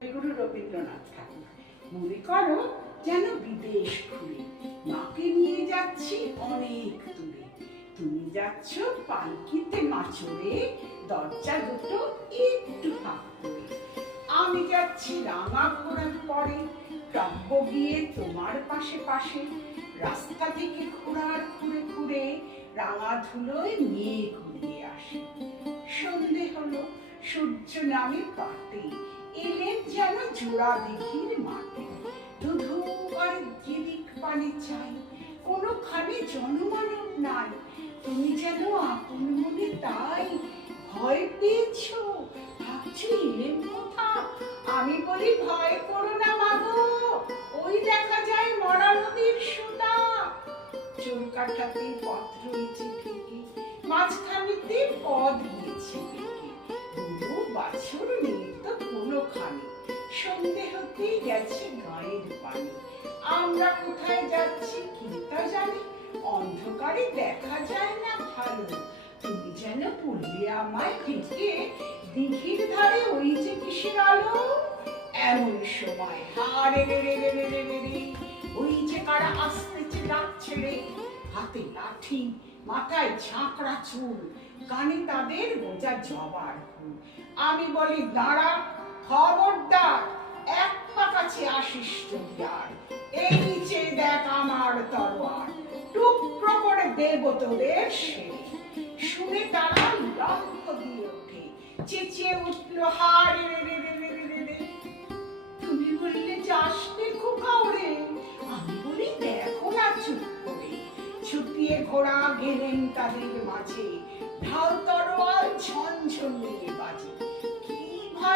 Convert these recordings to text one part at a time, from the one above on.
গুরু রবীন্দ্রনাথ ঠাকুর। মনে করো যেন বিদেশ ঘুরে মাকে নিয়ে যাচ্ছি অনেক দূরে। তুমি যাচ্ছ পালকিতে মাচড়ে দরজা দুটো একটু ফাঁক আমি যাচ্ছি রাঙা ঘোড়ার পরে টব্য গিয়ে তোমার পাশে পাশে। রাস্তা থেকে ঘোড়ার ঘুরে ঘুরে রাঙা ধুলোয় নিয়ে ঘুরিয়ে আসে। সন্ধে হলো সূর্য নামে পাতে এলেন যেন জোড়া দিঘির মাঠে। ধুধু আর পানি চাই, কোনোখানে জনমানব নাই। তুমি যেন আপন মনে তাই ভয় পেয়েছ। ভাবছ এলেন কোথা আমি বলি ভয় করো না মাগো ওই দেখা যায় মরা নদীর সুতা। চুল কাটাতে পত্র রয়েছে থেকে মাঝখানেতে পদ গিয়েছে। সন্ধে হতেই গেছে গায়ের পানি। আমরা কোথায় যাচ্ছি কি জানি, অন্ধকারে দেখা যায় না ভালো। তুমি যেন পূর্বে আমায় ডেকে দিঘির ধারে ওই যে কিসের আলো? এমন সময় হারে রে রে রে রে রে রে ওই যে কারা আসতেছে ডাকছে রে। হাতে লাঠি, মাথায় ঝাঁকড়া চুল, কানে তাদের গোজা জবার আমি বলি, দাঁড়া খবরদার, এক পা কাছে আসিস এই নিচে দেখ আমার টুকরো করে দেব তোদের শুনে তারা রক্ত দিয়ে ওঠে, চেঁচিয়ে উঠল হারে রে রে রে রে রে রে তুমি বললে, যাস রে খোকাওরে আমি বলি, দেখো না চুপ করে, ছুটিয়ে ঘোড়া গেলেন তাদের মাঝে। ঢালতো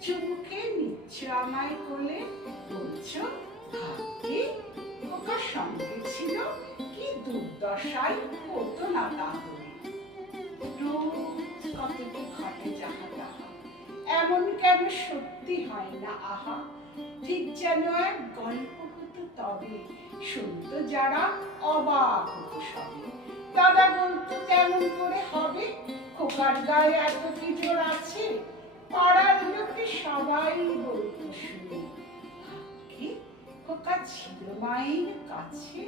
চুমুকে নিচ্ছ আমায় কোলে বলছো ভাগ্যে খোকার সঙ্গে ছিল কি দুর্দশাই হতো না তাহলে রোজ কতটি ঘটে যাহা এমন কেন সত্যি হয় না আহা? ঠিক যেন এক গল্প হতো তবে শুনতো যারা অবাক হতো সবে। দাদা বলতো, কেমন করে হবে? খোকার গায়ে এত কি জোর আছে? পাড়ার লোকে সবাই বলতে শুনে কি? খোকা ছিল মায়ের কাছে?